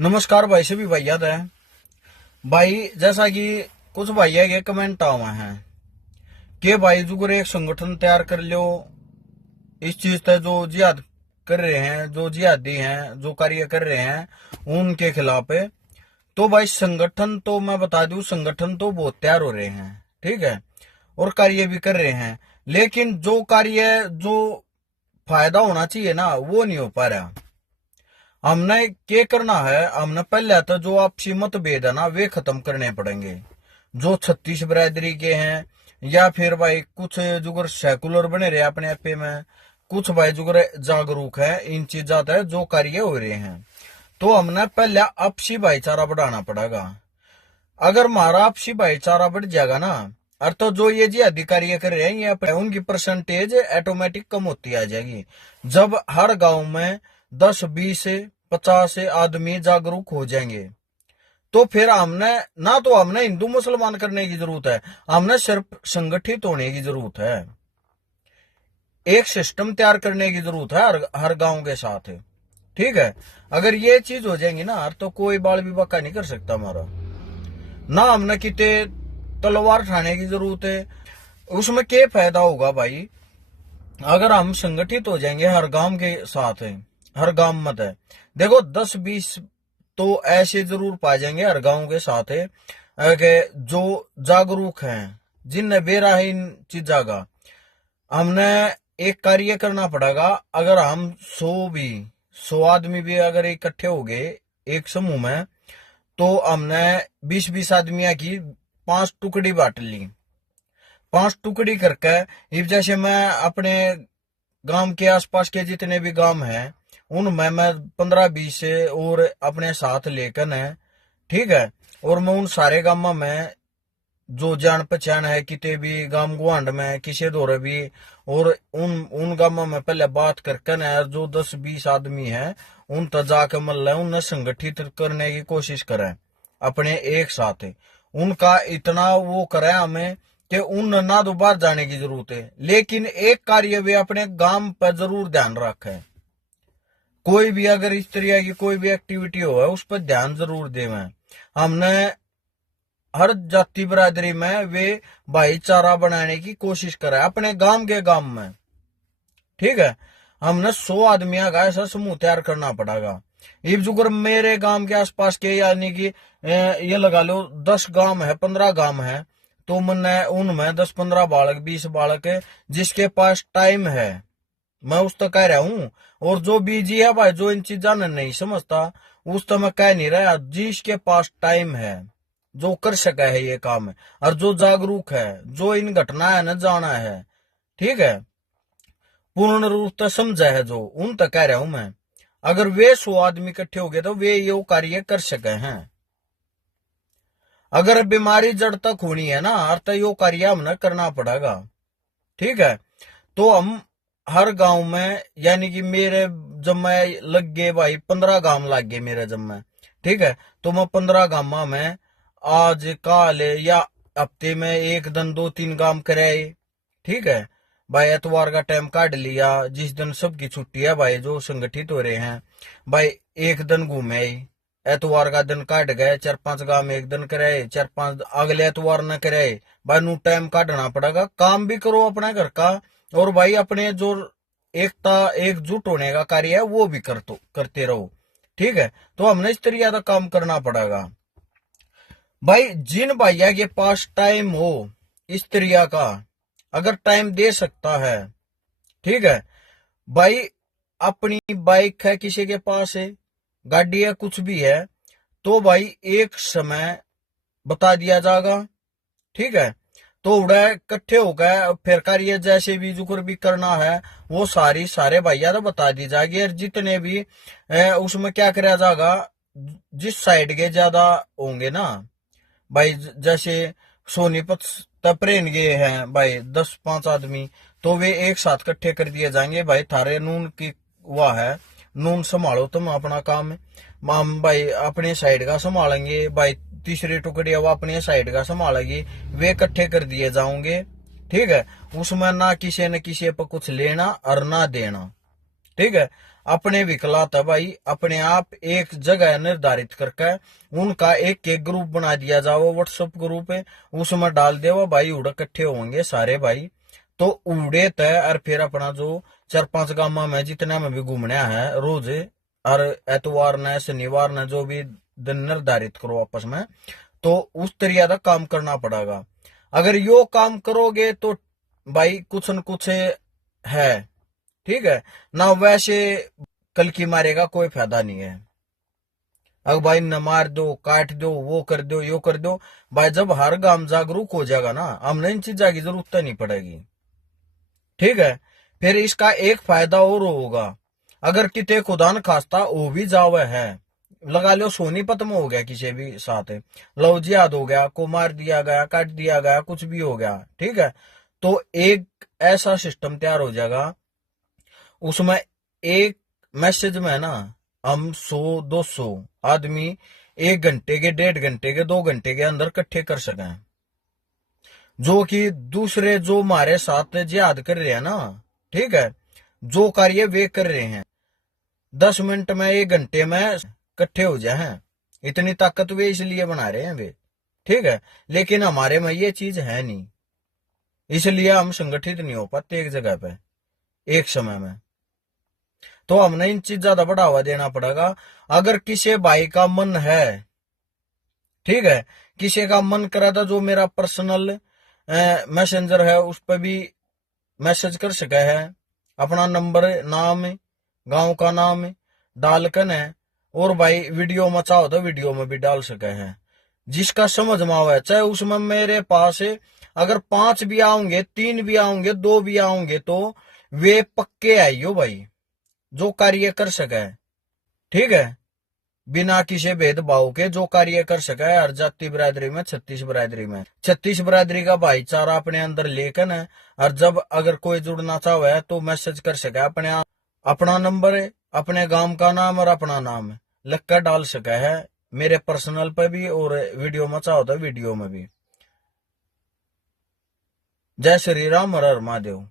नमस्कार भाई, सभी भैया है भाई। जैसा कि कुछ भैया के कमेंट आए हैं कि भाई जुगर एक संगठन तैयार कर लो इस चीज से जो जिहाद कर रहे हैं, जो जिहादी हैं, जो कार्य कर रहे हैं उनके खिलाफ है। तो भाई संगठन तो मैं बता दूं, संगठन तो बहुत तैयार हो रहे हैं, ठीक है, और कार्य भी कर रहे हैं, लेकिन जो कार्य जो फायदा होना चाहिए ना वो नहीं हो पा रहा। हमने क्या करना है, हमने पहले तो जो आपसी मतभेद है ना वे खत्म करने पड़ेंगे। जो 36 बिरादरी के हैं या फिर भाई कुछ जुगर सेकुलर बने रहे अपने आपे में, कुछ भाई जुगर जागरूक है इन चीजा है जो कार्य हो रहे हैं, तो हमने पहले आपसी भाईचारा बढ़ाना पड़ेगा। अगर हमारा आपसी भाईचारा बढ़ जाएगा ना, और तो जो ये जी अधिकारी कर रहे हैं ये उनकी परसेंटेज ऑटोमेटिक कम होती आ जाएगी। जब हर गांव में 10, 20, 50 आदमी जागरूक हो जाएंगे तो फिर हमने हिंदू मुसलमान करने की जरूरत है, हमने सिर्फ संगठित होने की जरूरत है। एक सिस्टम तैयार करने की जरूरत है हर गांव के साथ, ठीक है। अगर ये चीज हो जाएंगी ना तो कोई बाल विवाह नहीं कर सकता हमारा ना। हमने कितने तलवार उठाने की जरूरत है। उसमें क्या फायदा होगा भाई, अगर हम संगठित हो जाएंगे हर गांव के साथ है, हर गांव मत है। देखो 10-20 तो ऐसे जरूर पाए जाएंगे हर गांव के साथ है कि जो जागरूक हैं, जिनने बेरा है इन चीजा का। हमने एक कार्य करना पड़ेगा। अगर हम 100 आदमी भी अगर इकट्ठे हो गए एक समूह में, तो हमने 20-20 आदमिया की 5 टुकड़ी बांट ली। 5 टुकड़ी करके इब जैसे मैं अपने गांव के आसपास के जितने भी गांव हैं उनमें मैं 15-20 और अपने साथ लेकर है, ठीक है। और मैं उन सारे गांव में जो जान पहचान है किते भी गांव गुआंड में किसी दौरे भी, और उन गांवों में पहले बात करके न जो 10-20 आदमी है उन तक जाकर मतलब उन्हें संगठित करने की कोशिश करें अपने एक साथ। उनका इतना वो करें हमें कि उन ना तो बाहर जाने की जरूरत है, लेकिन एक कार्य भी अपने गांव पर जरूर ध्यान रखें। कोई भी अगर इस तरह की कोई भी एक्टिविटी हो उस पर ध्यान जरूर दें। हमने हर जाति बिरादरी में वे भाईचारा बनाने की कोशिश करें अपने गांव के गांव में, ठीक है। हमने 100 आदमियों का ऐसा समूह तैयार करना पड़ेगा। इब जुगर मेरे गांव के आसपास के यानी कि ये लगा लो 10 गांव है, 15 गांव है, तो मैंने उनमें 10-15 बालक, 20 बालक है जिसके पास टाइम है, मैं उस तक कह रहा हूं। और जो बीजी है भाई, जो इन चीजा ने नहीं समझता उस तो मैं कह नहीं रहा। जिसके पास टाइम है, जो कर सका है ये काम, और जो जागरूक है, जो इन घटनाएं न जाना है, ठीक है, पूर्ण रूप से समझा है, जो उन तक कह रहा हूं मैं। अगर वे 100 आदमी इकट्ठे हो गए तो वे ये कार्य कर सके हैं। अगर बीमारी जड़ तक होनी है ना तो यो कार्य हमने करना पड़ेगा, ठीक है। तो हम हर गांव में यानी कि मेरे जब मैं लग गए भाई 15 गांव लग गए मेरे जब मैं, ठीक है, तो मैं 15 गांव में आज काल या हफ्ते में 1 दिन 2-3 गांव कराए, ठीक है भाई। एतवार का टाइम काट लिया जिस दिन सबकी छुट्टी है भाई, जो संगठित हो रहे हैं भाई, 1 दिन घूमे, एतवार का दिन काट गए, 4-5 गांव 1 दिन कराए, 4-5 अगले एतवार न कराए भाई। नू टाइम काटना पड़ेगा, काम भी करो अपने घर का, और भाई अपने जो एकता एकजुट होने का कार्य है वो भी करते रहो, ठीक है। तो हमने इस तरीके का काम करना पड़ेगा भाई। जिन भैया के पास टाइम हो इस तरीका का, अगर टाइम दे सकता है, ठीक है भाई, अपनी बाइक है किसी के पास है, गाड़ी है, कुछ भी है, तो भाई एक समय बता दिया जाएगा, ठीक है। तो उड़ा इकट्ठे हो गए फिर कार्य जैसे भी जुकर भी करना है वो सारे भैया तो बता दी जाएगी। और जितने भी उसमें क्या कराया जाएगा, जिस साइड के ज्यादा होंगे ना भाई, जैसे सोनीपत तपरेन गए हैं भाई 10-5 आदमी, तो वे एक साथ इकट्ठे कर दिए जाएंगे भाई। थारे नून की वाह है, नून संभालो तुम अपना काम, हम भाई अपने साइड का संभालेंगे भाई। तीसरी टुकड़ी वो अपने साइड का संभालेगी, वे इकट्ठे कर दिए जाओगे, ठीक है। उसमें ना किसी न किसी पर कुछ लेना और ना देना, ठीक है। अपने विकलात है भाई, अपने आप एक जगह निर्धारित करके उनका एक एक ग्रुप बना दिया जाओ, व्हाट्सएप ग्रुप है, उसमें डाल देवो भाई, उड़ इकट्ठे होंगे सारे भाई, तो उड़े तय और फिर अपना जो 4-5 गांव में जितना में भी घूमना है रोज, और एतवार न शनिवार न जो भी दिन निर्धारित करो आपस में, तो उस तरीके का काम करना पड़ेगा। अगर यो काम करोगे तो भाई कुछ न कुछ है, ठीक है ना, वैसे कल की मारेगा कोई फायदा नहीं है। अब भाई न मार दो, काट दो, वो कर दो, यो कर दो, भाई जब हर गांव जागरूक हो जाएगा ना, हमने इन चीजों की जरूरत नहीं पड़ेगी, ठीक है। फिर इसका एक फायदा और होगा, अगर किते खुदा न खास्ता हो भी जावे है, लगा लो सोनीपत में हो गया किसी भी साथ, लव जिहाद हो गया, को मार दिया गया, काट दिया गया, कुछ भी हो गया, ठीक है, तो एक ऐसा सिस्टम तैयार हो जाएगा, उसमें एक मैसेज में ना हम 100-200 आदमी 1 घंटे के, 1.5 घंटे के, 2 घंटे के अंदर इकट्ठे कर सकें, जो कि दूसरे जो हमारे साथ जिहाद कर रहे हैं ना, ठीक है, जो कार्य वे कर रहे हैं 10 मिनट में, 1 घंटे में इकट्ठे हो जाए, इतनी ताकत वे इसलिए बना रहे हैं वे, ठीक है। लेकिन हमारे में ये चीज है नहीं, इसलिए हम संगठित नहीं हो पाते एक जगह पे एक समय में, तो हमने इन चीज ज्यादा बढ़ावा देना पड़ेगा। अगर किसी भाई का मन है, ठीक है, किसी का मन करा था, जो मेरा पर्सनल मैसेंजर है उस पर भी मैसेज कर सके है, अपना नंबर, नाम, गांव का नाम डाल कर है, और भाई वीडियो में चाहो तो वीडियो में भी डाल सके है, जिसका समझ में आवे। चाहे उसमें मेरे पास अगर 5 भी आओगे, 3 भी आओगे, 2 भी आओगे, तो वे पक्के आइयो भाई, जो कार्य कर सके, ठीक है, बिना किसी भेदभाव के जो कार्य कर सके। हर जाति बिरादरी में 36 बिरादरी में 36 बिरादरी का भाईचारा अपने अंदर लेकर है, और जब अगर कोई जुड़ना चाहे तो मैसेज कर सके, अपना नंबर, अपने गांव का नाम और अपना नाम लिख कर डाल सके है, मेरे पर्सनल पे भी, और वीडियो में चाहो तो वीडियो में भी। जय श्री राम, हर हर महादेव।